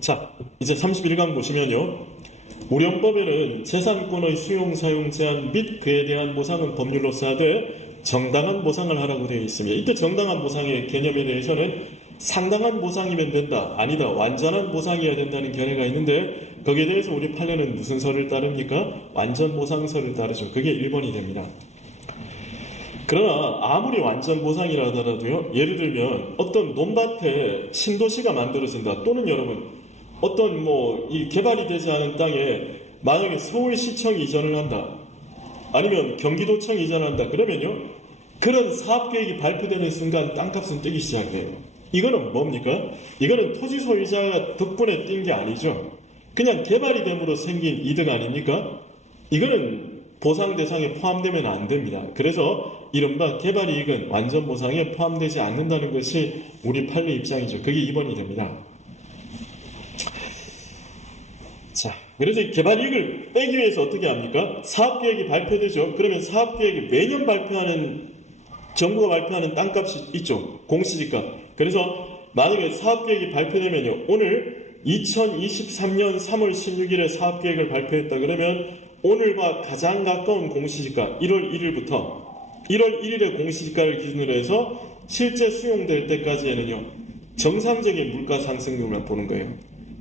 자, 이제 31강 보시면요. 우량법에는 재산권의 수용, 사용 제한 및 그에 대한 보상은 법률로서 하되 정당한 보상을 하라고 되어 있습니다. 이때 정당한 보상의 개념에 대해서는 상당한 보상이면 된다, 아니다, 완전한 보상이어야 된다는 견해가 있는데 거기에 대해서 우리 판례는 무슨 설을 따릅니까? 완전 보상설을 따르죠. 그게 1번이 됩니다. 그러나 아무리 완전 보상이라 하더라도요, 예를 들면 어떤 논밭에 신도시가 만들어진다, 또는 여러분 어떤 이 개발이 되지 않은 땅에 만약에 서울시청이 이전을 한다, 아니면 경기도청이 이전한다 그러면요, 그런 사업계획이 발표되는 순간 땅값은 뛰기 시작해요. 이거는 뭡니까? 이거는 토지 소유자가 덕분에 뛴 게 아니죠. 그냥 개발이 됨으로 생긴 이득 아닙니까? 이거는 보상 대상에 포함되면 안 됩니다. 그래서 이른바 개발이익은 완전 보상에 포함되지 않는다는 것이 우리 판례 입장이죠. 그게 2번이 됩니다. 자, 그래서 개발이익을 빼기 위해서 어떻게 합니까? 사업계획이 발표되죠. 그러면 사업계획이 매년 정부가 발표하는 땅값이 있죠. 공시지가. 그래서 만약에 사업계획이 발표되면요, 오늘 2023년 3월 16일에 사업계획을 발표했다 그러면 오늘과 가장 가까운 공시지가 1월 1일부터 1월 1일의 공시지가를 기준으로 해서 실제 수용될 때까지에는요, 정상적인 물가 상승률만 보는 거예요.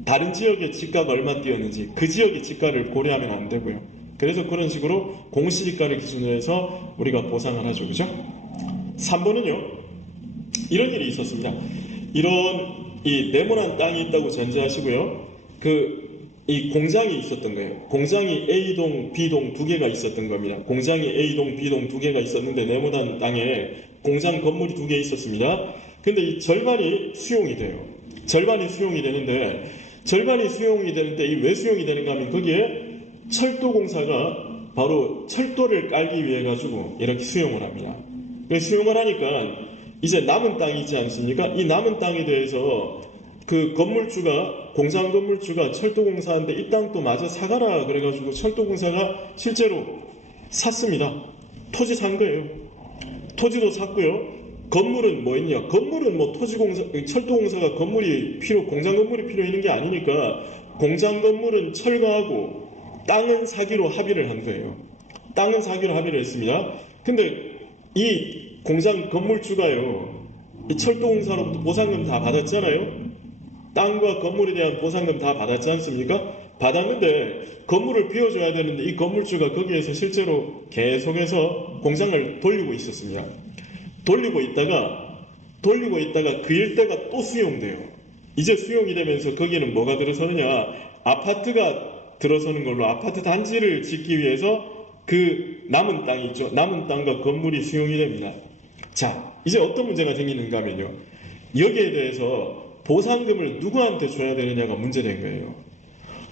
다른 지역의 집가가 얼마 뛰었는지 그 지역의 집가를 고려하면 안 되고요. 그래서 그런 식으로 공시지가를 기준으로 해서 우리가 보상을 하죠. 그죠? 3번은요, 이런 일이 있었습니다. 이런 이 네모난 땅이 있다고 전제하시고요. 이 공장이 있었던 거예요. 공장이 A동, B동 두 개가 있었던 겁니다. 공장이 A동, B동 두 개가 있었는데 네모난 땅에 공장 건물이 두 개 있었습니다. 근데 이 절반이 수용이 돼요. 절반이 수용이 되는데 이 왜 수용이 되는가 하면 거기에 철도공사가 바로 철도를 깔기 위해 가지고 이렇게 수용을 합니다. 수용을 하니까 이제 남은 땅이 있지 않습니까? 이 남은 땅에 대해서 그 공장 건물주가 철도공사한테 이 땅 또 마저 사가라 그래가지고 철도공사가 실제로 샀습니다. 토지 산 거예요. 토지도 샀고요. 건물은 뭐 있냐? 건물은 철도공사가 공장 건물이 필요 있는 게 아니니까 공장 건물은 철거하고 땅은 사기로 합의를 한 거예요. 땅은 사기로 합의를 했습니다. 근데 이 공장 건물주가요, 이 철도공사로부터 보상금 다 받았잖아요. 땅과 건물에 대한 보상금 다 받았지 않습니까? 받았는데 건물을 비워줘야 되는데 이 건물주가 거기에서 실제로 계속해서 공장을 돌리고 있었습니다. 돌리고 있다가 그 일대가 또 수용돼요. 이제 수용이 되면서 거기는 뭐가 들어서느냐? 아파트가 들어서는 걸로 아파트 단지를 짓기 위해서 그 남은 땅이 있죠. 남은 땅과 건물이 수용이 됩니다. 자, 이제 어떤 문제가 생기는가 하면요, 여기에 대해서 보상금을 누구한테 줘야 되느냐가 문제된 거예요.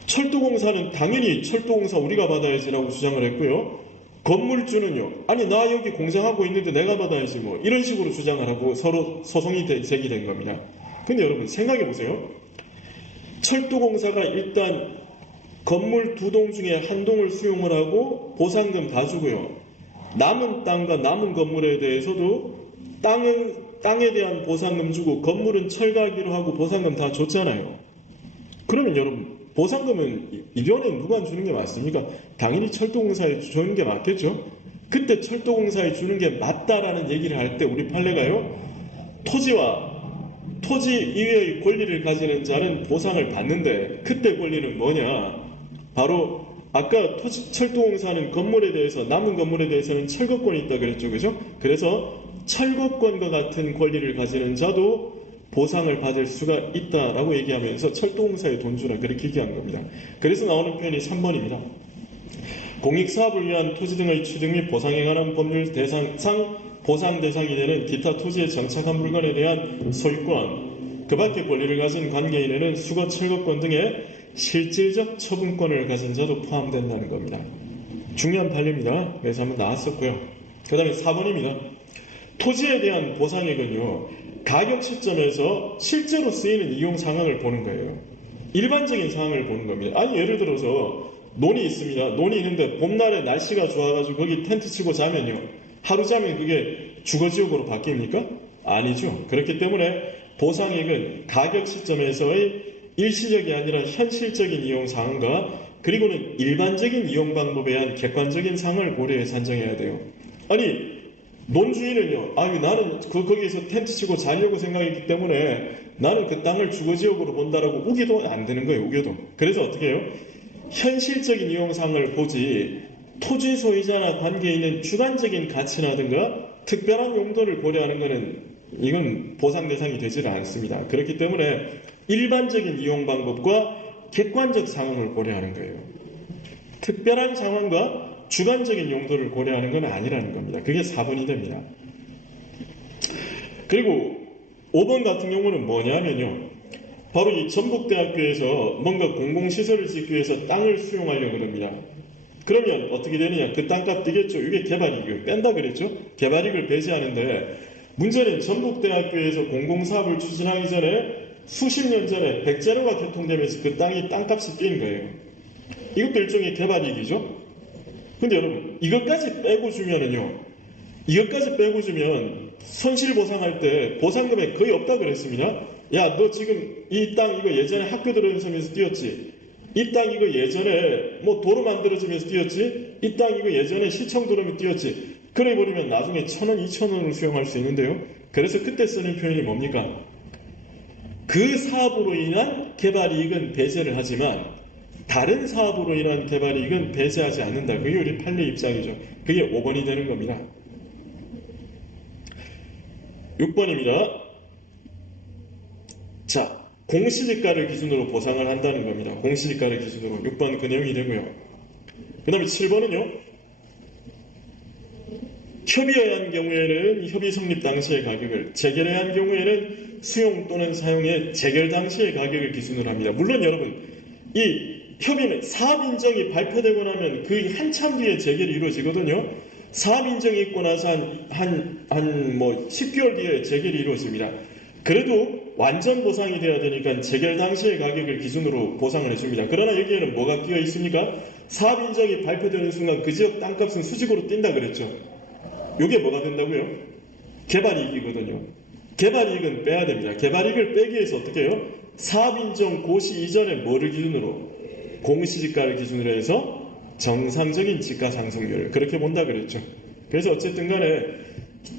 철도공사는 당연히 철도공사 우리가 받아야지라고 주장을 했고요. 건물주는요, 아니 나 여기 공장하고 있는데 내가 받아야지 뭐 이런 식으로 주장을 하고 서로 소송이 제기된 겁니다. 근데 여러분 생각해 보세요. 철도공사가 일단 건물 두 동 중에 한 동을 수용을 하고 보상금 다 주고요. 남은 땅과 남은 건물에 대해서도 땅에 대한 보상금 주고 건물은 철거하기로 하고 보상금 다 줬잖아요. 그러면 여러분 보상금은 이번에 누가 주는 게 맞습니까? 당연히 철도공사에 주는 게 맞겠죠. 그때 철도공사에 주는 게 맞다라는 얘기를 할 때 우리 판례가요, 토지 이외의 권리를 가지는 자는 보상을 받는데 그때 권리는 뭐냐? 바로 아까 철도공사는 남은 건물에 대해서는 철거권이 있다 그랬죠. 그죠? 그래서 철거권과 같은 권리를 가지는 자도 보상을 받을 수가 있다라고 얘기하면서 철도공사에 돈 주라 그렇게 얘기한 겁니다. 그래서 나오는 표현이 3번입니다. 공익사업을 위한 토지 등의 취득 및 보상에 관한 법률 대상상 보상 대상이 되는 기타 토지의 정착한 물건에 대한 소유권, 그 밖의 권리를 가진 관계인에는 수거 철거권 등의 실질적 처분권을 가진 자도 포함된다는 겁니다. 중요한 판례입니다. 그래서 한번 나왔었고요. 그 다음에 4번입니다. 토지에 대한 보상액은요, 가격 시점에서 실제로 쓰이는 이용 상황을 보는 거예요. 일반적인 상황을 보는 겁니다. 아니 예를 들어서 논이 있습니다. 논이 있는데 봄날에 날씨가 좋아가지고 거기 텐트 치고 자면요, 하루 자면 그게 주거지역으로 바뀝니까? 아니죠. 그렇기 때문에 보상액은 가격 시점에서의 일시적이 아니라 현실적인 이용 상황과 그리고는 일반적인 이용 방법에 의한 객관적인 상황을 고려해 산정해야 돼요. 아니 논주인은요, 나는 거기에서 텐트 치고 자려고 생각했기 때문에 나는 그 땅을 주거지역으로 본다라고 우겨도 안 되는 거예요. 우겨도. 그래서 어떻게 해요? 현실적인 이용상을 보지 토지 소유자나 관계에 있는 주관적인 가치라든가 특별한 용도를 고려하는 것은 이건 보상 대상이 되지를 않습니다. 그렇기 때문에 일반적인 이용 방법과 객관적 상황을 고려하는 거예요. 특별한 상황과 주관적인 용도를 고려하는 건 아니라는 겁니다. 그게 4번이 됩니다. 그리고 5번 같은 경우는 뭐냐면요. 바로 이 전북대학교에서 뭔가 공공시설을 짓기 위해서 땅을 수용하려고 합니다. 그러면 어떻게 되느냐? 그 땅값 뛰겠죠. 이게 개발이익을 뺀다 그랬죠. 개발이익을 배제하는데 문제는 전북대학교에서 공공사업을 추진하기 전에 수십 년 전에 백제로가 개통되면서 그 땅이 땅값이 뛴 거예요. 이것도 일종의 개발이익이죠. 근데 여러분 이것까지 빼고 주면은요, 이것까지 빼고 주면 손실보상할 때 보상금액 거의 없다 그랬습니다. 야, 너 지금 이 땅 이거 예전에 학교 들어서면서 뛰었지? 이 땅 이거 예전에 뭐 도로 만들어지면서 뛰었지? 이 땅 이거 예전에 시청 들어오면 뛰었지? 그래 버리면 나중에 1,000원, 2,000원을 수용할 수 있는데요. 그래서 그때 쓰는 표현이 뭡니까? 그 사업으로 인한 개발이익은 배제를 하지만 다른 사업으로 인한 개발이익은 배제하지 않는다. 그게 우리 판례 입장이죠. 그게 5번이 되는 겁니다. 6번입니다. 자, 공시지가를 기준으로 보상을 한다는 겁니다. 공시지가를 기준으로 6번 그 내용이 되고요. 그 다음에 7번은요. 협의해야 한 경우에는 협의 성립 당시의 가격을, 재결해야 한 경우에는 수용 또는 사용의 재결 당시의 가격을 기준으로 합니다. 물론 여러분 이 협의는 사업 인정이 발표되고 나면 그 한참 뒤에 재결이 이루어지거든요. 사업 인정이 있고 나서 한 10개월 뒤에 재결이 이루어집니다. 그래도 완전 보상이 돼야 되니까 재결 당시의 가격을 기준으로 보상을 해줍니다. 그러나 여기에는 뭐가 끼어 있습니까? 사업 인정이 발표되는 순간 그 지역 땅값은 수직으로 뛴다 그랬죠. 이게 뭐가 된다고요? 개발이익이거든요. 개발이익은 빼야 됩니다. 개발이익을 빼기 위해서 어떻게 해요? 사업 인정 고시 이전에 뭐를 기준으로? 공시지가를 기준으로 해서 정상적인 지가 상승률을 그렇게 본다 그랬죠. 그래서 어쨌든 간에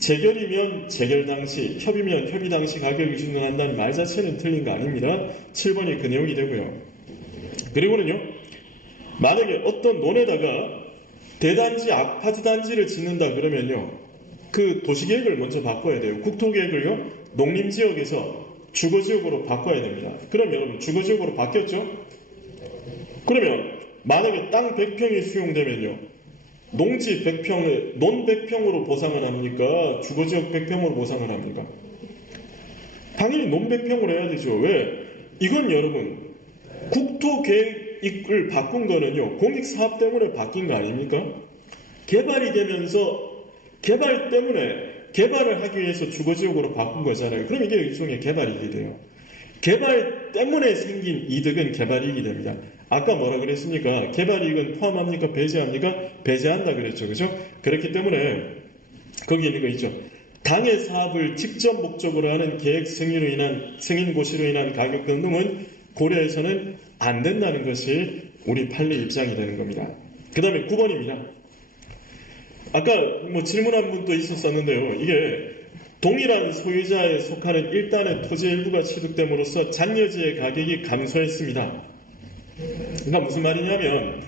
재결이면 재결 당시, 협의면 협의 당시 가격을 기준으로 한다는 말 자체는 틀린 거 아닙니다. 7번이 그 내용이 되고요. 그리고는요, 만약에 어떤 논에다가 대단지, 아파트 단지를 짓는다 그러면요, 그 도시계획을 먼저 바꿔야 돼요. 국토계획을요, 농림지역에서 주거지역으로 바꿔야 됩니다. 그럼 여러분, 주거지역으로 바뀌었죠? 그러면 만약에 땅 100평이 수용되면요, 농지 100평을, 논 100평으로 보상을 합니까? 주거지역 100평으로 보상을 합니까? 당연히 논 100평으로 해야 되죠. 왜? 이건 여러분, 국토계획을 바꾼 거는요, 공익사업 때문에 바뀐 거 아닙니까? 개발이 되면서 개발 때문에 개발을 하기 위해서 주거지역으로 바꾼 거잖아요. 그럼 이게 일종의 개발이익이 돼요. 개발 때문에 생긴 이득은 개발이익이 됩니다. 아까 뭐라 그랬습니까? 개발이익은 포함합니까? 배제합니까? 배제한다 그랬죠. 그죠? 그렇기 때문에 거기 있는 거 있죠. 당의 사업을 직접 목적으로 하는 계획 승인으로 인한 승인 고시로 인한 가격 변동은 고려해서는 안 된다는 것이 우리 판례 입장이 되는 겁니다. 그 다음에 9번입니다. 아까 뭐 질문한 분도 있었었는데요. 이게 동일한 소유자에 속하는 일단의 토지 일부가 취득됨으로써 잔여지의 가격이 감소했습니다. 그러니까 무슨 말이냐면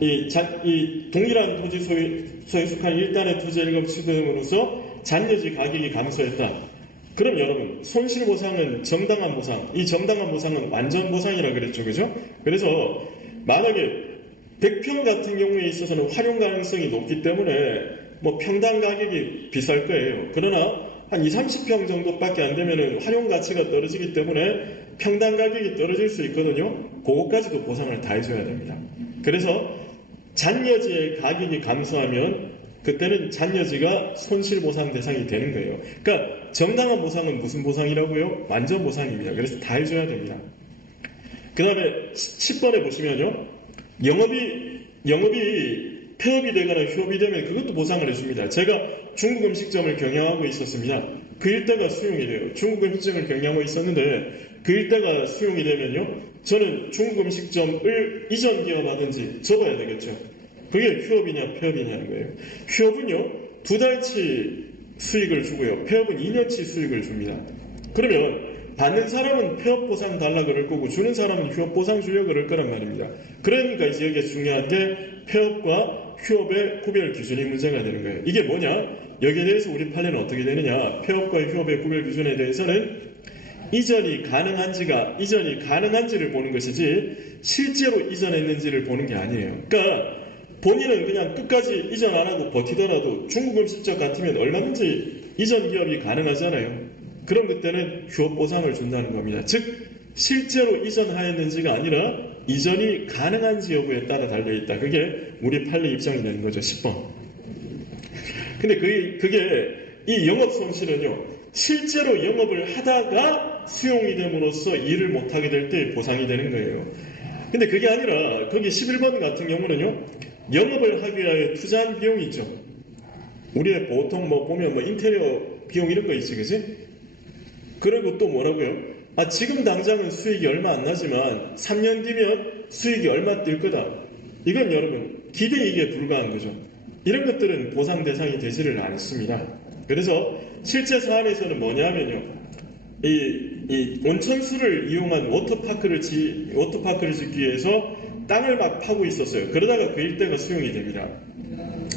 이 동일한 토지 소유에 속한 일단의 토지 일부가 취득됨으로써 잔여지 가격이 감소했다. 그럼 여러분 손실보상은 정당한 보상, 이 정당한 보상은 완전 보상이라 그랬죠. 그죠? 그래서 만약에 100평 같은 경우에 있어서는 활용 가능성이 높기 때문에 뭐 평당 가격이 비쌀 거예요. 그러나 한 20, 30평 정도밖에 안 되면은 활용 가치가 떨어지기 때문에 평당 가격이 떨어질 수 있거든요. 그것까지도 보상을 다 해줘야 됩니다. 그래서 잔여지의 가격이 감소하면 그때는 잔여지가 손실보상 대상이 되는 거예요. 그러니까 정당한 보상은 무슨 보상이라고요? 완전 보상입니다. 그래서 다 해줘야 됩니다. 그 다음에 10번에 보시면요, 영업이 폐업이 되거나 휴업이 되면 그것도 보상을 해줍니다. 제가 중국 음식점을 경영하고 있었습니다. 그 일대가 수용이 돼요. 중국 음식점을 경영하고 있었는데 그 일대가 수용이 되면요, 저는 중국 음식점을 이전 기업하든지 접어야 되겠죠. 그게 휴업이냐 폐업이냐는 거예요. 휴업은요 2달치 수익을 주고요, 폐업은 2년치 수익을 줍니다. 그러면 받는 사람은 폐업 보상 달라 그럴 거고 주는 사람은 휴업 보상 주려 그럴 거란 말입니다. 그러니까 이제 여기에 중요한 게 폐업과 휴업의 구별 기준이 문제가 되는 거예요. 이게 뭐냐? 여기에 대해서 우리 판례는 어떻게 되느냐? 폐업과 휴업의 구별 기준에 대해서는 이전이 가능한지를 보는 것이지 실제로 이전했는지를 보는 게 아니에요. 그러니까 본인은 그냥 끝까지 이전 안 하고 버티더라도 중국 음식점 같으면 얼마든지 이전 기업이 가능하잖아요. 그럼 그때는 휴업 보상을 준다는 겁니다. 즉 실제로 이전하였는지가 아니라 이전이 가능한지 여부에 따라 달려있다. 그게 우리 판례 입장이 되는 거죠. 10번. 근데 그게 이 영업 손실은요, 실제로 영업을 하다가 수용이 됨으로써 일을 못하게 될 때 보상이 되는 거예요. 근데 그게 아니라 거기 11번 같은 경우는요, 영업을 하기 위하여 투자한 비용이 있죠. 우리가 보통 보면 인테리어 비용 이런 거 있지, 그지? 그리고 또 뭐라고요? 지금 당장은 수익이 얼마 안 나지만 3년 뒤면 수익이 얼마 뛸 거다. 이건 여러분 기대이익에 불과한 거죠. 이런 것들은 보상 대상이 되지를 않습니다. 그래서 실제 사안에서는 뭐냐면요, 이 온천수를 이용한 워터파크를 짓기 위해서 땅을 막 파고 있었어요. 그러다가 그 일대가 수용이 됩니다.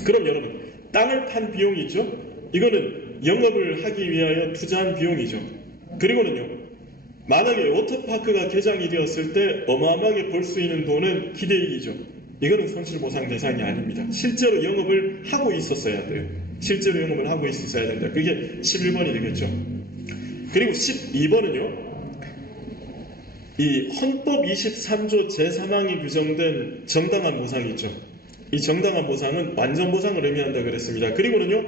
그럼 여러분 땅을 판 비용이 있죠? 이거는 영업을 하기 위하여 투자한 비용이죠. 그리고는요, 만약에 워터파크가 개장이 되었을 때 어마어마하게 벌 수 있는 돈은 기대이익이죠. 이거는 손실보상 대상이 아닙니다. 실제로 영업을 하고 있었어야 돼요. 실제로 영업을 하고 있었어야 된다. 그게 11번이 되겠죠. 그리고 12번은요, 이 헌법 23조 제3항이 규정된 정당한 보상이 있죠. 이 정당한 보상은 완전 보상을 의미한다 그랬습니다. 그리고는요,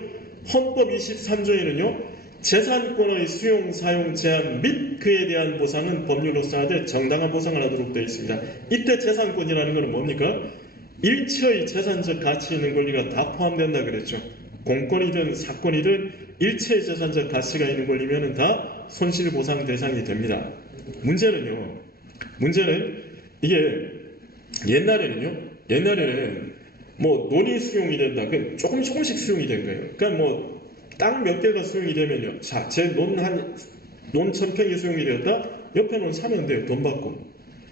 헌법 23조에는요, 재산권의 수용, 사용, 제한 및 그에 대한 보상은 법률로서 하되 정당한 보상을 하도록 되어 있습니다. 이때 재산권이라는 것은 뭡니까? 일체의 재산적 가치 있는 권리가 다 포함된다 그랬죠. 공권이든 사건이든 일체의 재산적 가치가 있는 권리면 다 손실보상 대상이 됩니다. 문제는 이게 옛날에는 논이 수용이 된다. 조금씩 수용이 된 거예요. 그러니까 땅 몇 개가 수용이 되면요, 자, 제 논 1000평이 수용이 되었다? 옆에 논 사면 돼요, 돈 받고.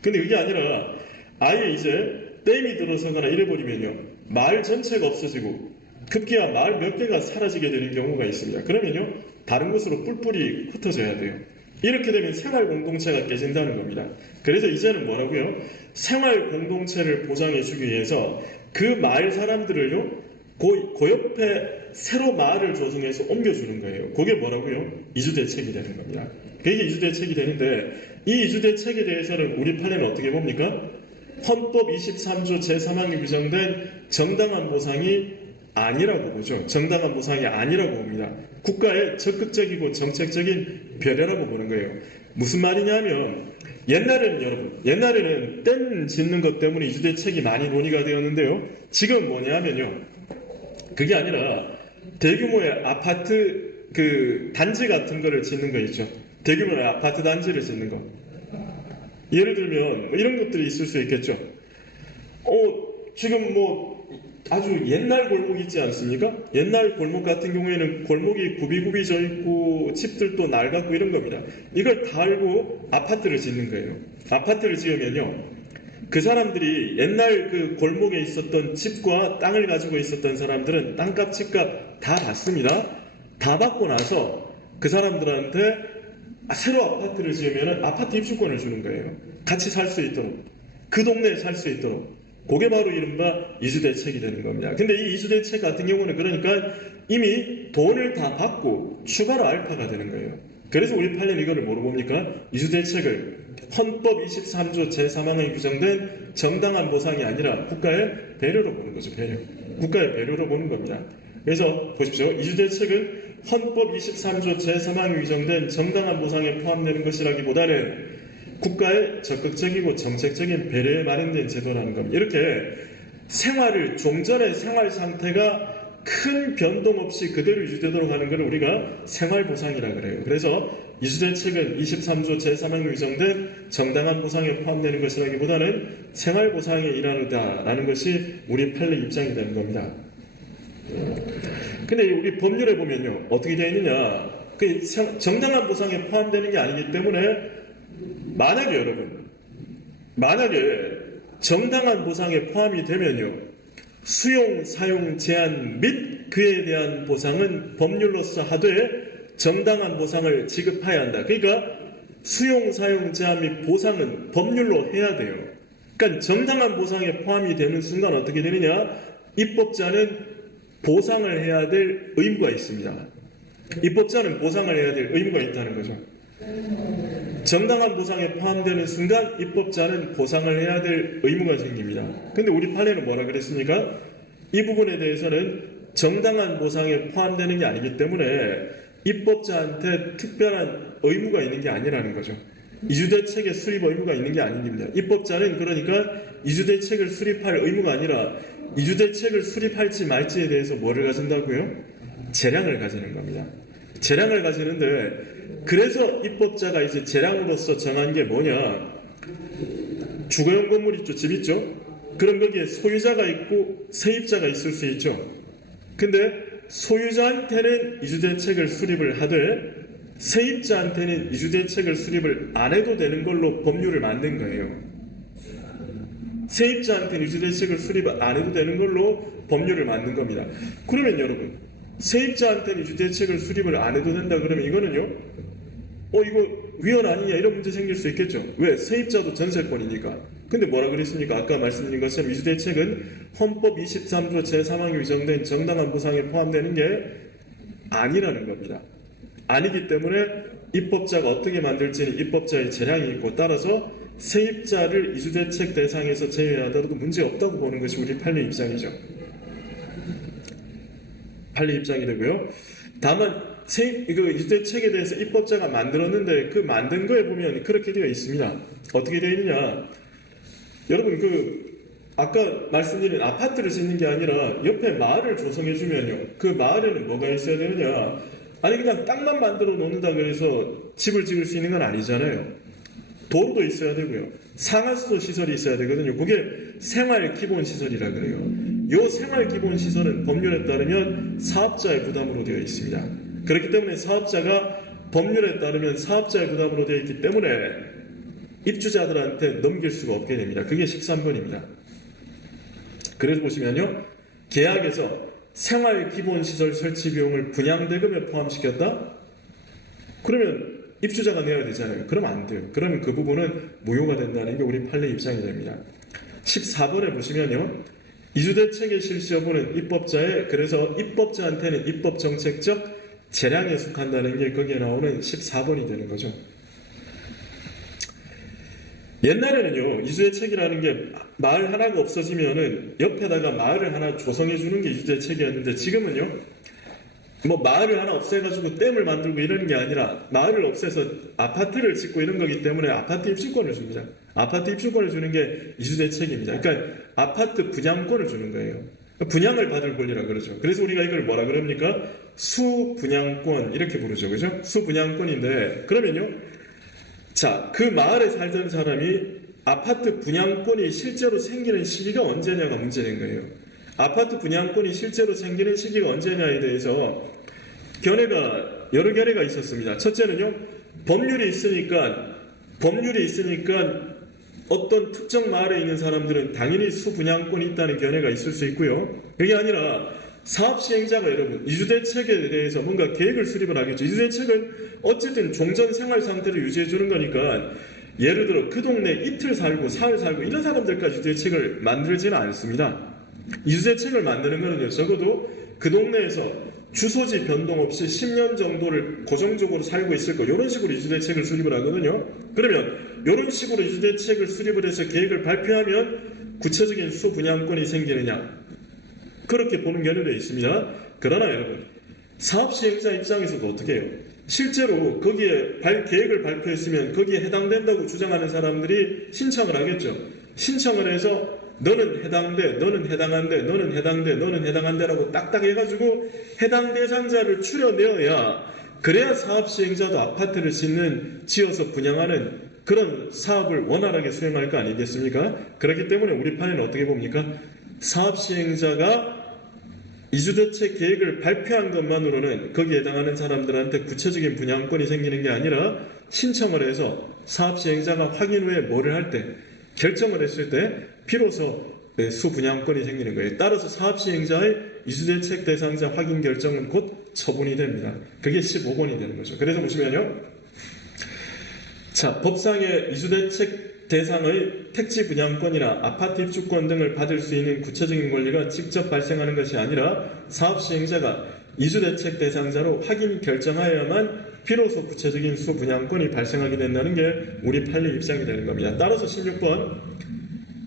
근데 그게 아니라 아예 이제 댐이 들어서거나 이래버리면요, 마을 전체가 없어지고 급기야 마을 몇 개가 사라지게 되는 경우가 있습니다. 그러면요, 다른 곳으로 뿔뿔이 흩어져야 돼요. 이렇게 되면 생활 공동체가 깨진다는 겁니다. 그래서 이제는 뭐라고요? 생활 공동체를 보장해 주기 위해서 그 마을 사람들을요, 그 옆에 새로 마을을 조성해서 옮겨주는 거예요. 그게 뭐라고요? 이주대책이 되는 겁니다. 그게 이주대책이 되는데, 이 이주대책에 대해서는 우리 판례는 어떻게 봅니까? 헌법 23조 제3항에 규정된 정당한 보상이 아니라고 보죠. 정당한 보상이 아니라고 봅니다. 국가의 적극적이고 정책적인 배려라고 보는 거예요. 무슨 말이냐면, 옛날에는 댐 짓는 것 때문에 이주대책이 많이 논의가 되었는데요, 지금 뭐냐면요, 그게 아니라 대규모의 아파트 단지 같은 거를 짓는 거 있죠. 대규모의 아파트 단지를 짓는 거. 예를 들면 이런 것들이 있을 수 있겠죠. 지금 아주 옛날 골목 있지 않습니까? 옛날 골목 같은 경우에는 골목이 굽이굽이 져 있고 집들도 낡았고 이런 겁니다. 이걸 다 알고 아파트를 짓는 거예요. 아파트를 지으면요, 그 사람들이 옛날 그 골목에 있었던 집과 땅을 가지고 있었던 사람들은 땅값, 집값 다 받습니다. 다 받고 나서 그 사람들한테 새로 아파트를 지으면 아파트 입주권을 주는 거예요. 같이 살 수 있도록, 그 동네에 살 수 있도록. 그게 바로 이른바 이주대책이 되는 겁니다. 근데 이 이주대책 같은 경우는 그러니까 이미 돈을 다 받고 추가로 알파가 되는 거예요. 그래서 우리 판례는 이거를 뭐로 봅니까? 이주대책을 헌법 23조 제3항에 규정된 정당한 보상이 아니라 국가의 배려로 보는 거죠. 국가의 배려로 보는 겁니다. 그래서 보십시오. 이주대책은 헌법 23조 제3항에 규정된 정당한 보상에 포함되는 것이라기보다는 국가의 적극적이고 정책적인 배려에 마련된 제도라는 겁니다. 이렇게 종전의 생활 상태가 큰 변동 없이 그대로 유지되도록 하는 것을 우리가 생활보상이라 그래요. 그래서 이주대책은 23조 제3항 규정된 정당한 보상에 포함되는 것이라기보다는 생활보상의 일환이다라는 것이 우리 판례 입장이 되는 겁니다. 근데 우리 법률에 보면요, 어떻게 되어 있느냐, 그 정당한 보상에 포함되는 게 아니기 때문에 만약에 여러분, 만약에 정당한 보상에 포함이 되면요, 수용, 사용, 제한 및 그에 대한 보상은 법률로서 하되 정당한 보상을 지급해야 한다. 그러니까 수용, 사용, 제한 및 보상은 법률로 해야 돼요. 그러니까 정당한 보상에 포함이 되는 순간 어떻게 되느냐? 입법자는 보상을 해야 될 의무가 있습니다. 입법자는 보상을 해야 될 의무가 있다는 거죠. 정당한 보상에 포함되는 순간 입법자는 보상을 해야 될 의무가 생깁니다. 근데 우리 판례는 뭐라 그랬습니까? 이 부분에 대해서는 정당한 보상에 포함되는 게 아니기 때문에 입법자한테 특별한 의무가 있는 게 아니라는 거죠. 이주대책의 수립 의무가 있는 게 아닙니다. 입법자는 그러니까 이주대책을 수립할 의무가 아니라 이주대책을 수립할지 말지에 대해서 뭐를 가진다고요? 재량을 가지는 겁니다. 재량을 가지는데 그래서 입법자가 이제 재량으로서 정한 게 뭐냐? 주거용 건물 있죠, 집 있죠. 그럼 거기에 소유자가 있고 세입자가 있을 수 있죠. 근데 소유자한테는 이주대책을 수립을 하되 세입자한테는 이주대책을 수립을 안 해도 되는 걸로 법률을 만든 거예요. 세입자한테는 이주대책을 수립 안 해도 되는 걸로 법률을 만든 겁니다. 그러면 여러분, 세입자한테는 이주대책을 수립을 안 해도 된다 그러면 이거는요, 이거 위헌 아니냐 이런 문제 생길 수 있겠죠. 왜? 세입자도 전세권이니까. 근데 뭐라 그랬습니까? 아까 말씀드린 것처럼 이주대책은 헌법 23조 제3항에 규정된 정당한 보상에 포함되는 게 아니라는 겁니다. 아니기 때문에 입법자가 어떻게 만들지는 입법자의 재량이 있고 따라서 세입자를 이주대책 대상에서 제외하더라도 문제없다고 보는 것이 우리 판례 입장이죠. 판례 입장이 되고요. 다만 이주대책에 대해서 입법자가 만들었는데 그 만든 거에 보면 그렇게 되어 있습니다. 어떻게 되어 있느냐? 여러분 아까 말씀드린 아파트를 짓는 게 아니라 옆에 마을을 조성해 주면요, 그 마을에는 뭐가 있어야 되느냐? 아니 그냥 땅만 만들어 놓는다 그래서 집을 지을 수 있는 건 아니잖아요. 도로도 있어야 되고요, 상하수도 시설이 있어야 되거든요. 그게 생활 기본 시설이라 그래요. 요 생활 기본 시설은 법률에 따르면 사업자의 부담으로 되어 있습니다. 그렇기 때문에 사업자가 법률에 따르면 사업자의 부담으로 되어 있기 때문에 입주자들한테 넘길 수가 없게 됩니다. 그게 13번입니다. 그래서 보시면요, 계약에서 생활기본시설 설치 비용을 분양대금에 포함시켰다? 그러면 입주자가 내야 되잖아요. 그러면 안 돼요. 그러면 그 부분은 무효가 된다는 게 우리 판례 입장이 됩니다. 14번에 보시면요, 이주대책의 실시 여부는 입법자의, 그래서 입법자한테는 입법정책적 재량에 속한다는 게 거기에 나오는 14번이 되는 거죠. 옛날에는요, 이주대책이라는 게 마을 하나가 없어지면은 옆에다가 마을을 하나 조성해 주는 게 이주대책이었는데 지금은요, 뭐 마을을 하나 없애가지고 댐을 만들고 이러는 게 아니라 마을을 없애서 아파트를 짓고 이런 거기 때문에 아파트 입주권을 줍니다. 아파트 입주권을 주는 게 이주대책입니다. 그러니까 아파트 분양권을 주는 거예요. 분양을 받을 권리라 그러죠. 그래서 우리가 이걸 뭐라 그럽니까? 수분양권 이렇게 부르죠. 그죠? 수분양권인데 그러면요, 자, 그 마을에 살던 사람이 아파트 분양권이 실제로 생기는 시기가 언제냐가 문제된 거예요. 아파트 분양권이 실제로 생기는 시기가 언제냐에 대해서 견해가 여러 견해가 있었습니다. 첫째는요, 법률이 있으니까 어떤 특정 마을에 있는 사람들은 당연히 수분양권이 있다는 견해가 있을 수 있고요. 그게 아니라 사업 시행자가 여러분 이주대책에 대해서 뭔가 계획을 수립을 하겠죠. 이주대책은 어쨌든 종전 생활 상태를 유지해 주는 거니까 예를 들어 그 동네 이틀 살고 사흘 살고 이런 사람들까지 이주대책을 만들지는 않습니다. 이주대책을 만드는 거는요, 적어도 그 동네에서 주소지 변동 없이 10년 정도를 고정적으로 살고 있을 거, 이런 식으로 이주대책을 수립을 하거든요. 그러면 이런 식으로 이주대책을 수립을 해서 계획을 발표하면 구체적인 수분양권이 생기느냐, 그렇게 보는 견해도 있습니다. 그러나 여러분, 사업시행자 입장에서도 어떻게 해요? 실제로 거기에 계획을 발표했으면 거기에 해당된다고 주장하는 사람들이 신청을 하겠죠. 신청을 해서 너는 해당돼, 너는 해당한데, 너는 해당돼, 너는 해당한데라고 딱딱 해가지고 해당 대상자를 추려내어야 그래야 사업 시행자도 아파트를 지어서 분양하는 그런 사업을 원활하게 수행할 거 아니겠습니까? 그렇기 때문에 우리 판에는 어떻게 봅니까? 사업 시행자가 이주대책 계획을 발표한 것만으로는 거기에 해당하는 사람들한테 구체적인 분양권이 생기는 게 아니라 신청을 해서 사업 시행자가 확인 후에 뭐를 할 때, 결정을 했을 때 비로소 수분양권이 생기는 거예요. 따라서 사업 시행자의 이주대책 대상자 확인 결정은 곧 처분이 됩니다. 그게 15번이 되는 거죠. 그래서 보시면요. 자, 법상의 이주대책 대상의 택지 분양권이나 아파트 입주권 등을 받을 수 있는 구체적인 권리가 직접 발생하는 것이 아니라 사업 시행자가 이주대책 대상자로 확인 결정하여야만 비로소 구체적인 수분양권이 발생하게 된다는 게 우리 판례 입장이 되는 겁니다. 따라서 16번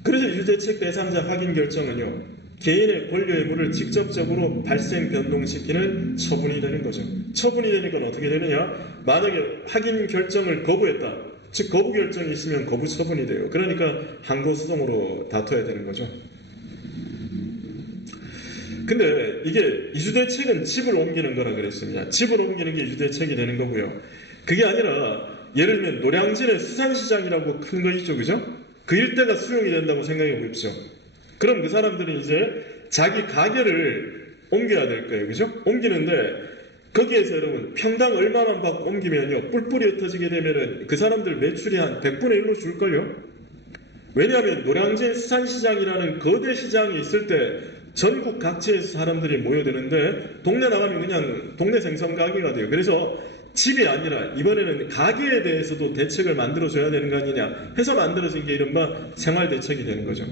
그래서 이주대책 대상자 확인 결정은요, 개인의 권리 의무를 직접적으로 발생 변동시키는 처분이 되는 거죠. 처분이 되니까 어떻게 되느냐? 만약에 확인 결정을 거부했다. 즉 거부 결정이 있으면 거부 처분이 돼요. 그러니까 항고소송으로 다퉈야 되는 거죠. 근데 이게 이주대책은 집을 옮기는 거라 그랬습니다. 집을 옮기는 게 이주대책이 되는 거고요. 그게 아니라 예를 들면 노량진의 수산시장이라고 큰 거 있죠, 그죠? 그 일대가 수용이 된다고 생각해 보십시오. 그럼 그 사람들은 이제 자기 가게를 옮겨야 될 거예요, 그죠? 옮기는데 거기에서 여러분 평당 얼마만 받고 옮기면요 뿔뿔이 흩어지게 되면은 그 사람들 매출이 한 100분의 1로 줄걸요? 왜냐하면 노량진 수산시장이라는 거대 시장이 있을 때 전국 각지에서 사람들이 모여드는데 동네 나가면 그냥 동네 생선 가게가 돼요. 그래서 집이 아니라 이번에는 가게에 대해서도 대책을 만들어줘야 되는 거 아니냐 해서 만들어진 게 이른바 생활대책이 되는 거죠.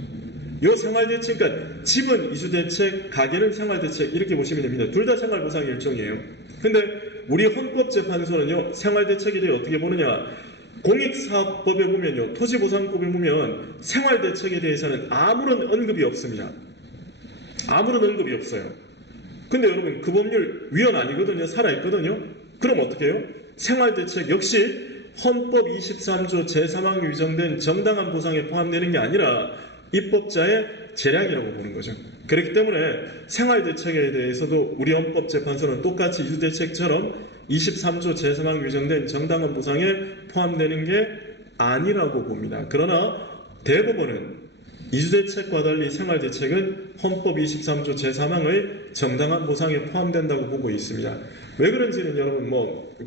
요 생활대책, 그러니까 집은 이주대책, 가게는 생활대책 이렇게 보시면 됩니다. 둘 다 생활보상 일종이에요. 근데 우리 헌법재판소는요 생활대책에 대해 어떻게 보느냐, 공익사업법에 보면요 토지보상법에 보면 생활대책에 대해서는 아무런 언급이 없습니다. 아무런 언급이 없어요. 근데 여러분 그 법률 위헌 아니거든요. 살아있거든요. 그럼 어떻게 해요? 생활대책 역시 헌법 23조 제3항 규정된 정당한 보상에 포함되는 게 아니라 입법자의 재량이라고 보는 거죠. 그렇기 때문에 생활대책에 대해서도 우리 헌법재판소는 똑같이 이주대책처럼 23조 제3항 규정된 정당한 보상에 포함되는 게 아니라고 봅니다. 그러나 대법원은 이주대책과 달리 생활대책은 헌법 23조 제3항의 정당한 보상에 포함된다고 보고 있습니다. 왜 그런지는 여러분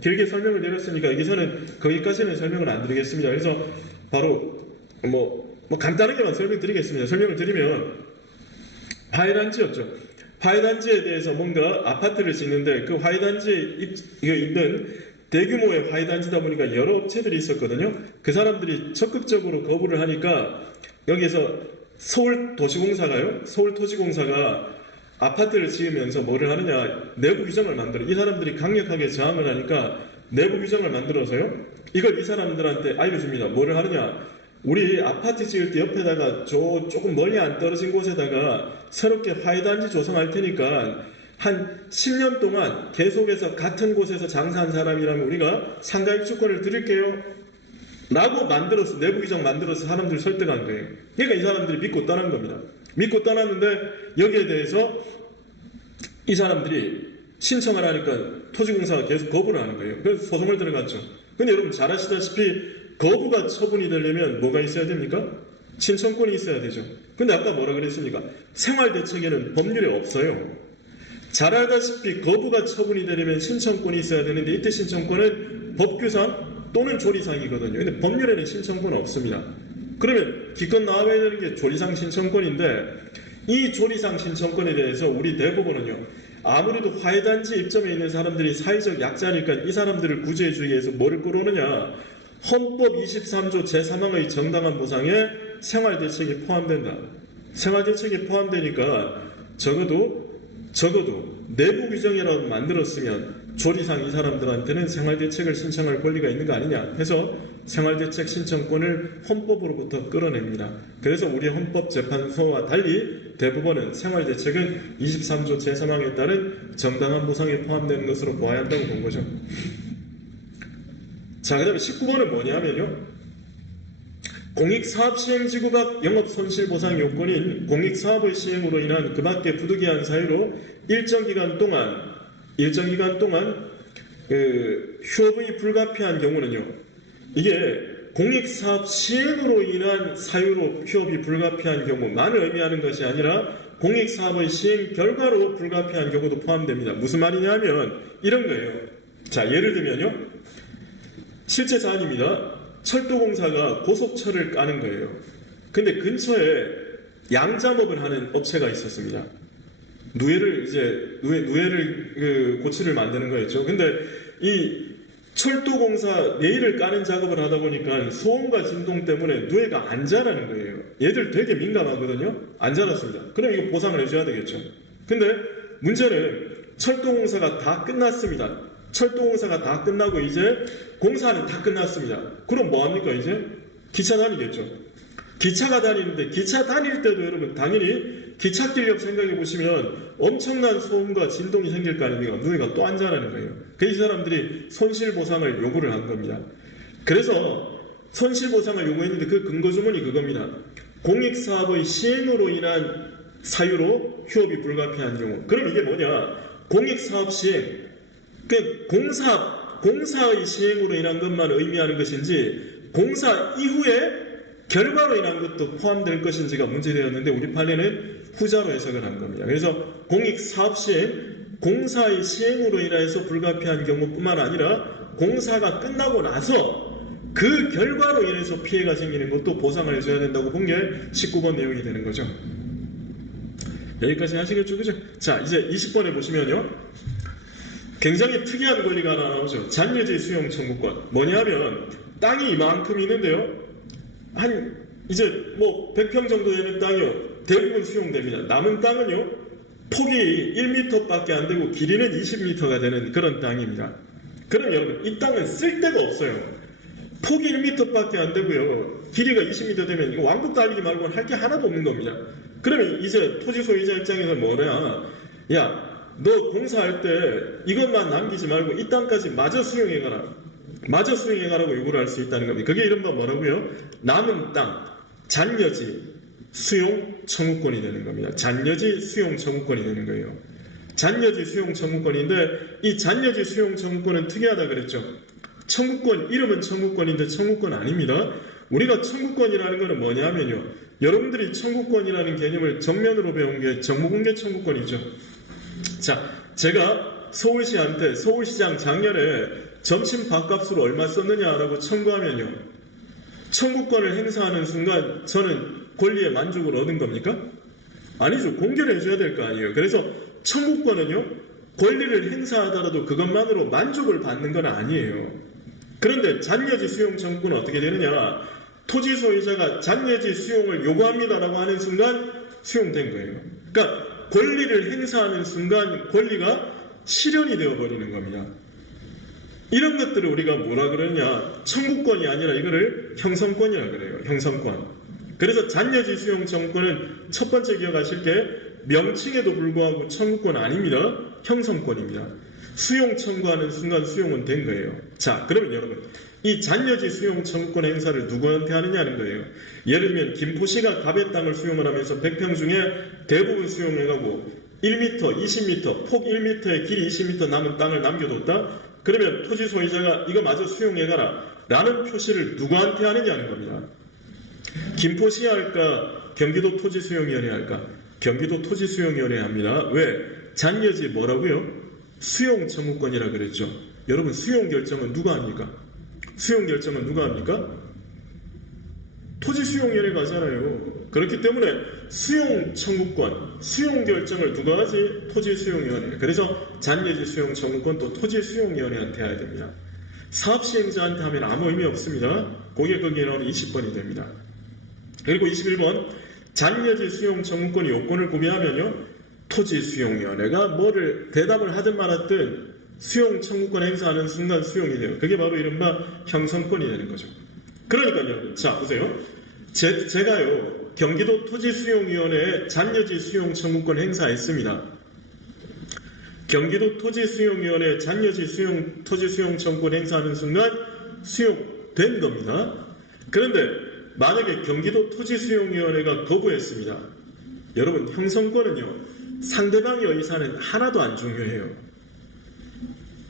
길게 설명을 드렸으니까 여기서는 거기까지는 설명을 안 드리겠습니다. 그래서 바로 간단하게만 설명드리겠습니다. 설명을 드리면 화훼단지였죠. 화훼단지에 대해서 뭔가 아파트를 짓는데 그 화훼단지에 있는 대규모의 화훼단지다 보니까 여러 업체들이 있었거든요. 그 사람들이 적극적으로 거부를 하니까 여기서 서울도시공사가요. 서울토지공사가 아파트를 지으면서 뭐를 하느냐, 내부 규정을 만들어. 이 사람들이 강력하게 저항을 하니까 내부 규정을 만들어서요 이걸 이 사람들한테 알려줍니다. 뭐를 하느냐, 우리 아파트 지을 때 옆에다가 조금 멀리 안 떨어진 곳에다가 새롭게 화훼단지 조성할 테니까 한 10년 동안 계속해서 같은 곳에서 장사한 사람이라면 우리가 상가 입주권을 드릴게요 라고 만들어서, 내부 규정 만들어서 사람들을 설득한 거예요. 그러니까 이 사람들이 믿고 떠난 겁니다. 믿고 떠났는데 여기에 대해서 이 사람들이 신청을 하니까 토지공사가 계속 거부를 하는 거예요. 그래서 소송을 들어갔죠. 근데 여러분 잘 아시다시피 거부가 처분이 되려면 뭐가 있어야 됩니까? 신청권이 있어야 되죠. 근데 아까 뭐라 그랬습니까? 생활대책에는 법률에 없어요. 잘 알다시피 거부가 처분이 되려면 신청권이 있어야 되는데 이때 신청권은 법규상 또는 조리상이거든요. 근데 법률에는 신청권은 없습니다. 그러면 기껏 나와야 되는 게 조리상 신청권인데 이 조리상 신청권에 대해서 우리 대법원은요 아무래도 화훼단지 입점에 있는 사람들이 사회적 약자니까 이 사람들을 구제해주기 위해서 뭐를 끌어오느냐, 헌법 23조 제3항의 정당한 보상에 생활대책이 포함된다. 생활대책이 포함되니까 적어도 내부 규정이라도 만들었으면 조리상 이 사람들한테는 생활대책을 신청할 권리가 있는 거 아니냐 해서 생활대책 신청권을 헌법으로부터 끌어냅니다. 그래서 우리 헌법재판소와 달리 대법원은 생활대책은 23조 제3항에 따른 정당한 보상에 포함되는 것으로 보아야 한다고 본 거죠. 자, 그 다음에 19번은 뭐냐면요, 공익사업시행지구 밖 영업손실보상 요건인 공익사업의 시행으로 인한 그 밖의 부득이한 사유로 일정 기간 동안 휴업이 불가피한 경우는요, 이게 공익사업 시행으로 인한 사유로 휴업이 불가피한 경우만을 의미하는 것이 아니라 공익사업의 시행 결과로 불가피한 경우도 포함됩니다. 무슨 말이냐면 이런 거예요. 자, 예를 들면요, 실제 사안입니다. 철도공사가 고속철을 까는 거예요. 근데 근처에 양자목을 하는 업체가 있었습니다. 누에를 고치를 만드는 거였죠. 근데 이 철도공사 레일을 까는 작업을 하다 보니까 소음과 진동 때문에 누에가 안 자라는 거예요. 얘들 되게 민감하거든요. 안 자랐습니다. 그럼 이거 보상을 해줘야 되겠죠. 근데 문제는 철도공사가 다 끝났습니다. 철도공사가 다 끝나고 이제 공사는 다 끝났습니다. 그럼 뭐합니까 이제? 기차 다니겠죠. 기차가 다니는데 기차 다닐 때도 여러분 당연히 기찻길 옆 생각해 보시면 엄청난 소음과 진동이 생길 거 아닙니까? 누에가 또 안 자라는 거예요. 그 이 사람들이 손실보상을 요구를 한 겁니다. 그래서 손실보상을 요구했는데 그 근거조문이 그겁니다. 공익사업의 시행으로 인한 사유로 휴업이 불가피한 경우. 그럼 이게 뭐냐? 공익사업 시행, 그 공사의 시행으로 인한 것만 의미하는 것인지 공사 이후에 결과로 인한 것도 포함될 것인지가 문제되었는데 우리 판례는 후자로 해석을 한 겁니다. 그래서 공익사업 시행, 공사의 시행으로 인해서 불가피한 경우뿐만 아니라 공사가 끝나고 나서 그 결과로 인해서 피해가 생기는 것도 보상을 해줘야 된다고 본 게 19번 내용이 되는 거죠. 여기까지 하시겠죠? 그죠? 자, 이제 20번에 보시면요, 굉장히 특이한 권리가 하나 나오죠. 잔여지 수용 청구권. 뭐냐면 땅이 이만큼 있는데요, 이제 100평 정도 되는 땅이요, 대부분 수용됩니다. 남은 땅은요, 폭이 1m밖에 안 되고 길이는 20m가 되는 그런 땅입니다. 그럼 여러분, 이 땅은 쓸 데가 없어요. 폭이 1m밖에 안 되고요, 길이가 20m 되면 이거 왕복 달리기 말고는 할 게 하나도 없는 겁니다. 그러면 이제 토지 소유자 입장에서 뭐냐, 야, 너 공사할 때 이것만 남기지 말고 이 땅까지 마저 수용해가라. 마저 수용해가라고 요구를 할 수 있다는 겁니다. 그게 이른바 뭐라고요? 남은 땅, 잔여지 수용 청구권이 되는 겁니다. 잔여지 수용 청구권이 되는 거예요. 잔여지 수용 청구권인데 이 잔여지 수용 청구권은 특이하다 그랬죠. 청구권, 이름은 청구권인데 청구권 아닙니다. 우리가 청구권이라는 것은 뭐냐면요, 여러분들이 청구권이라는 개념을 정면으로 배운 게 정무공개 청구권이죠. 자, 제가 서울시한테 서울시장 작년에 점심 밥값으로 얼마 썼느냐라고 청구하면요, 청구권을 행사하는 순간 저는 권리의 만족을 얻은 겁니까? 아니죠. 공개를 해줘야 될 거 아니에요. 그래서 청구권은요, 권리를 행사하더라도 그것만으로 만족을 받는 건 아니에요. 그런데 잔여지 수용 청구권은 어떻게 되느냐, 토지 소유자가 잔여지 수용을 요구합니다라고 하는 순간 수용된 거예요. 그러니까 권리를 행사하는 순간 권리가 실현이 되어버리는 겁니다. 이런 것들을 우리가 뭐라 그러냐, 청구권이 아니라 이거를 형성권이라 그래요. 형성권. 그래서 잔여지 수용 청구권은 첫 번째 기억하실 게 명칭에도 불구하고 청구권 아닙니다. 형성권입니다. 수용 청구하는 순간 수용은 된 거예요. 자, 그러면 여러분, 이 잔여지 수용 청구권 행사를 누구한테 하느냐는 거예요. 예를 들면 김포시가 갑의 땅을 수용을 하면서 100평 중에 대부분 수용해가고 1m, 20m, 폭 1m에 길이 20m 남은 땅을 남겨뒀다? 그러면 토지 소유자가 이거 마저 수용해가라 라는 표시를 누구한테 하느냐는 겁니다. 김포시 할까? 경기도 토지수용위원회 할까? 경기도 토지수용위원회 합니다. 왜? 잔여지 뭐라고요? 수용 청구권이라 그랬죠. 여러분, 수용 결정은 누가 합니까? 수용 결정은 누가 합니까? 토지수용위원회가 하잖아요. 그렇기 때문에 수용 청구권, 수용 결정을 누가 하지? 토지수용위원회. 그래서 잔여지 수용 청구권도 토지수용위원회한테 해야 됩니다. 사업시행자한테 하면 아무 의미 없습니다. 그게 거기에 나오는 20번이 됩니다. 그리고 21번, 잔여지 수용 청구권이 요건을 구비하면요, 토지수용위원회가 뭐를 대답을 하든 말았든 수용 청구권 행사하는 순간 수용이 돼요. 그게 바로 이른바 형성권이 되는 거죠. 그러니까 여러분, 자 보세요. 제가요, 경기도 토지수용위원회에 잔여지 수용 청구권 행사했습니다. 경기도 토지수용위원회 잔여지 토지수용 청구권 행사하는 순간 수용된 겁니다. 그런데 만약에 경기도 토지수용위원회가 거부했습니다. 여러분, 형성권은요, 상대방의 의사는 하나도 안 중요해요.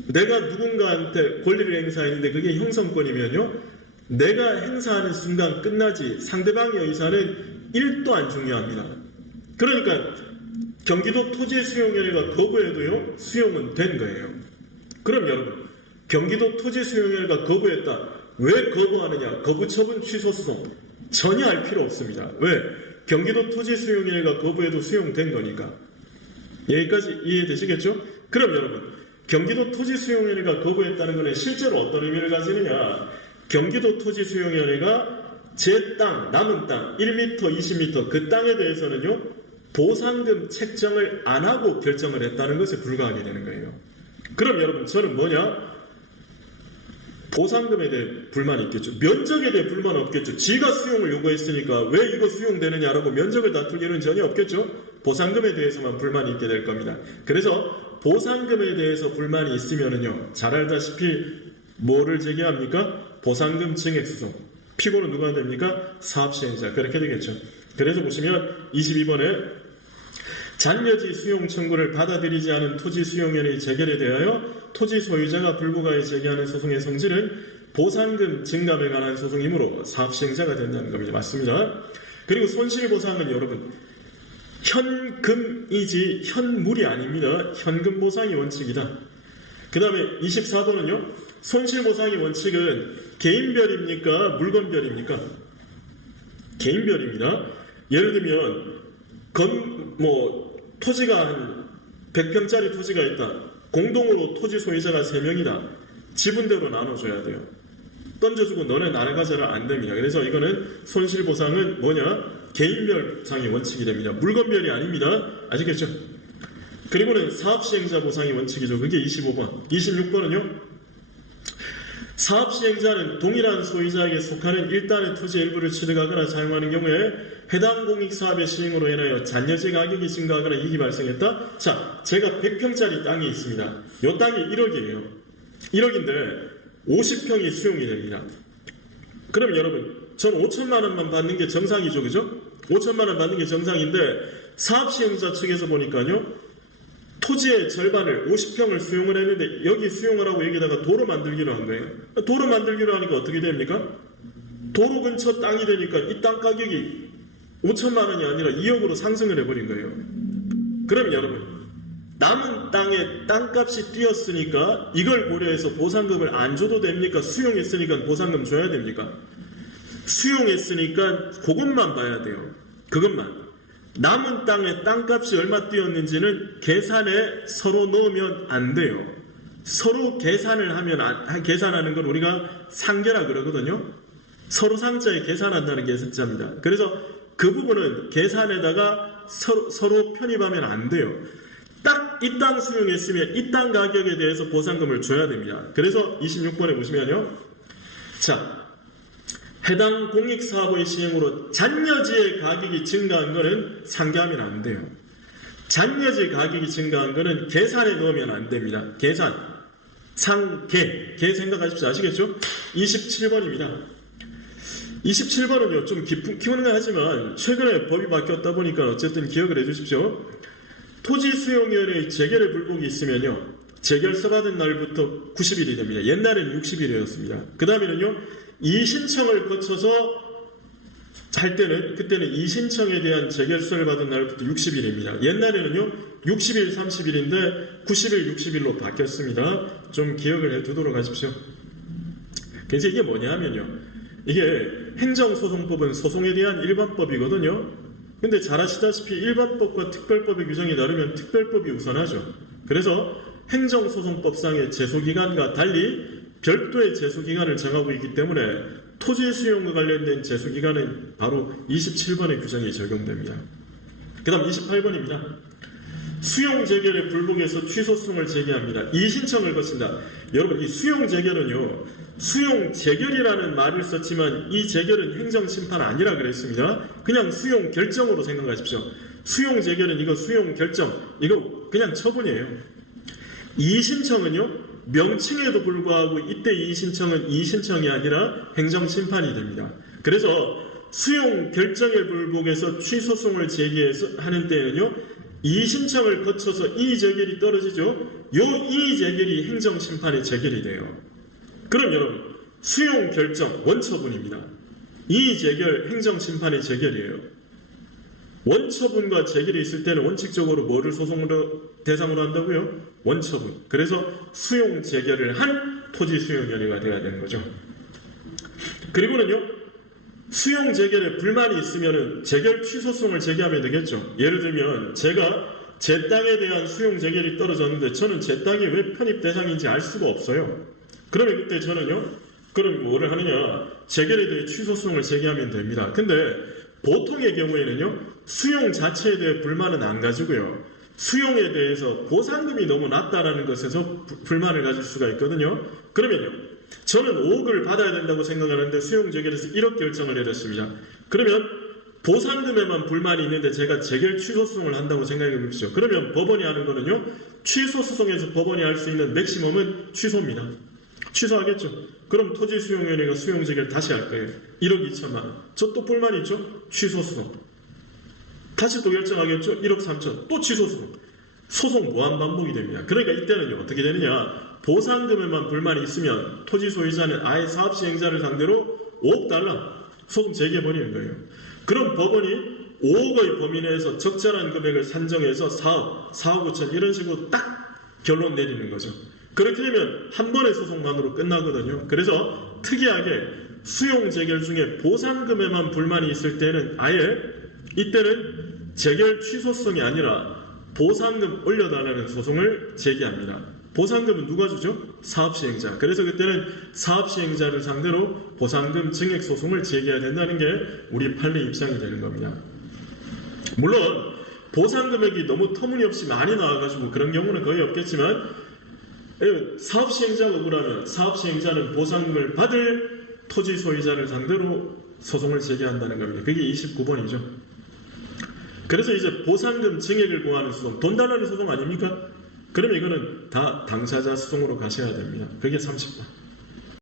내가 누군가한테 권리를 행사했는데 그게 형성권이면요, 내가 행사하는 순간 끝나지 상대방의 의사는 1도 안 중요합니다. 그러니까 경기도 토지수용위원회가 거부해도요, 수용은 된 거예요. 그럼 여러분, 경기도 토지수용위원회가 거부했다. 왜 거부하느냐? 거부처분 취소소송 전혀 할 필요 없습니다. 왜? 경기도 토지수용위원회가 거부해도 수용된 거니까. 여기까지 이해되시겠죠? 그럼 여러분, 경기도 토지수용위원회가 거부했다는 것은 실제로 어떤 의미를 가지느냐? 경기도 토지수용위원회가 제 땅, 남은 땅 1m, 20m 그 땅에 대해서는요, 보상금 책정을 안 하고 결정을 했다는 것에 불과하게 되는 거예요. 그럼 여러분, 저는 뭐냐? 보상금에 대해 불만이 있겠죠. 면적에 대해 불만 없겠죠. 지가 수용을 요구했으니까 왜 이거 수용되느냐라고 면적을 다툴 일은 전혀 없겠죠. 보상금에 대해서만 불만이 있게 될 겁니다. 그래서 보상금에 대해서 불만이 있으면은요, 잘 알다시피 뭐를 제기합니까? 보상금 증액소송. 피고는 누가 됩니까? 사업시행자. 그렇게 되겠죠. 그래서 보시면 22번에 잔여지 수용 청구를 받아들이지 않은 토지수용위원회의 재결에 대하여 토지 소유자가 불구가에 제기하는 소송의 성질은 보상금 증감에 관한 소송이므로 사업시행자가 된다는 겁니다. 맞습니다. 그리고 손실보상은 여러분, 현금이지 현물이 아닙니다. 현금 보상이 원칙이다. 그 다음에 24번은요, 손실보상의 원칙은 개인별입니까? 물건별입니까? 개인별입니다. 예를 들면 토지가 한 100평짜리 토지가 있다. 공동으로 토지 소유자가 3명이다. 지분대로 나눠줘야 돼요. 던져주고 너네 나눠 가져라 안 됩니다. 그래서 이거는 손실보상은 뭐냐? 개인별 보상이 원칙이 됩니다. 물건별이 아닙니다. 아시겠죠? 그리고는 사업시행자 보상이 원칙이죠. 그게 25번. 26번은요. 사업시행자는 동일한 소유자에게 속하는 일단의 토지 일부를 취득하거나 사용하는 경우에 해당 공익사업의 시행으로 인하여 잔여재 가격이 증가하거나 이익이 발생했다. 자, 제가 100평짜리 땅이 있습니다. 이 땅이 1억이에요. 1억인데 50평이 수용이 됩니다. 그럼 여러분, 전 5천만 원만 받는 게 정상이죠. 그죠? 5천만 원 받는 게 정상인데 사업시행자 측에서 보니까요, 토지의 절반을 50평을 수용을 했는데 여기 수용을 하고 여기다가 도로 만들기로 한 거예요. 도로 만들기로 하니까 어떻게 됩니까? 도로 근처 땅이 되니까 이 땅 가격이 5천만 원이 아니라 2억으로 상승을 해버린 거예요. 그럼 여러분, 남은 땅에 땅값이 뛰었으니까 이걸 고려해서 보상금을 안 줘도 됩니까? 수용했으니까 보상금 줘야 됩니까? 수용했으니까 그것만 봐야 돼요. 그것만. 남은 땅에 땅값이 얼마 뛰었는지는 계산에 서로 넣으면 안 돼요. 서로 계산을 하면 계산하는 걸 우리가 상계라 그러거든요. 서로 상자에 계산한다는 게 상자입니다. 그래서 그 부분은 계산에다가 서로 편입하면 안 돼요. 딱 이 땅 수용했으면 이 땅 가격에 대해서 보상금을 줘야 됩니다. 그래서 26번에 보시면요. 자, 해당 공익사업의 시행으로 잔여지의 가격이 증가한 것은 상계하면 안 돼요. 잔여지 가격이 증가한 것은 계산에 넣으면 안 됩니다. 계산, 상계, 계 생각하십시오. 아시겠죠? 27번입니다. 27번은요, 좀 깊은 하지만 최근에 법이 바뀌었다 보니까 어쨌든 기억을 해주십시오. 토지수용위원회의 재결의 불복이 있으면요, 재결서 받은 날부터 90일이 됩니다. 옛날에는 60일이었습니다. 그 다음에는요, 이신청을 거쳐서 할 때는, 그때는 이신청에 대한 재결서를 받은 날부터 60일입니다. 옛날에는요, 60일, 30일인데 90일, 60일로 바뀌었습니다. 좀 기억을 해 두도록 하십시오. 그래서 이게 뭐냐 하면요, 이게 행정소송법은 소송에 대한 일반법이거든요. 근데 잘 아시다시피 일반법과 특별법의 규정이 다르면 특별법이 우선하죠. 그래서 행정소송법상의 제소기간과 달리 별도의 제소기간을 정하고 있기 때문에 토지 수용과 관련된 제소기간은 바로 27번의 규정이 적용됩니다. 그 다음 28번입니다. 수용 재결의 불복에서 취소송을 제기합니다. 이 신청을 거친다. 여러분, 이 수용 재결은요, 수용 재결이라는 말을 썼지만 이 재결은 행정심판 아니라 그랬습니다. 그냥 수용 결정으로 생각하십시오. 수용 재결은 이거 수용 결정, 이거 그냥 처분이에요. 이 신청은요, 명칭에도 불구하고 이때 이 신청은 이 신청이 아니라 행정심판이 됩니다. 그래서 수용 결정의 불복에서 취소송을 제기해서 하는 때는요, 이의신청을 거쳐서 이의제결이 떨어지죠. 요 이의제결이 행정심판의 제결이 돼요. 그럼 여러분, 수용결정 원처분입니다. 이의제결 행정심판의 제결이에요. 원처분과 제결이 있을 때는 원칙적으로 뭐를 소송으로 대상으로 한다고요? 원처분. 그래서 수용제결을 한 토지수용위원회가 돼야 되는 거죠. 그리고는요, 수용제결에 불만이 있으면 제결 취소송을 제기하면 되겠죠. 예를 들면 제가 제 땅에 대한 수용제결이 떨어졌는데 저는 제 땅이 왜 편입 대상인지 알 수가 없어요. 그러면 그때 저는요, 그럼 뭐를 하느냐, 제결에 대해 취소송을 제기하면 됩니다. 근데 보통의 경우에는요, 수용 자체에 대해 불만은 안 가지고요, 수용에 대해서 보상금이 너무 낮다라는 것에서 불만을 가질 수가 있거든요. 그러면요, 저는 5억을 받아야 된다고 생각하는데 수용제결에서 1억 결정을 내렸습니다. 그러면 보상금에만 불만이 있는데 제가 제결 취소소송을 한다고 생각해 보십시오. 그러면 법원이 하는 거는요, 취소소송에서 법원이 할 수 있는 맥시멈은 취소입니다. 취소하겠죠. 그럼 토지수용위원회가 수용제결 다시 할 거예요. 1억 2천만 원. 저 또 불만이 있죠? 취소소송. 다시 또 결정하겠죠? 1억 3천. 또 취소소송. 소송 무한반복이 됩니다. 그러니까 이때는요, 어떻게 되느냐, 보상금에만 불만이 있으면 토지 소유자는 아예 사업시행자를 상대로 5억 달러 소송 제기해버리는 거예요. 그럼 법원이 5억의 범위 내에서 적절한 금액을 산정해서 4억, 4억 5천 이런 식으로 딱 결론 내리는 거죠. 그렇게 되면 한 번의 소송만으로 끝나거든요. 그래서 특이하게 수용 제결 중에 보상금에만 불만이 있을 때는 아예 이때는 제결 취소성이 아니라 보상금 올려달라는 소송을 제기합니다. 보상금은 누가 주죠? 사업시행자. 그래서 그때는 사업시행자를 상대로 보상금 증액 소송을 제기해야 된다는 게 우리 판례 입장이 되는 겁니다. 물론 보상금액이 너무 터무니없이 많이 나와가지고 그런 경우는 거의 없겠지만, 사업시행자가 억울하면 사업시행자는 보상금을 받을 토지 소유자를 상대로 소송을 제기한다는 겁니다. 그게 29번이죠. 그래서 이제 보상금 증액을 구하는 소송, 돈 달라는 소송 아닙니까? 그러면 이거는 다 당사자 소송으로 가셔야 됩니다. 그게 30번.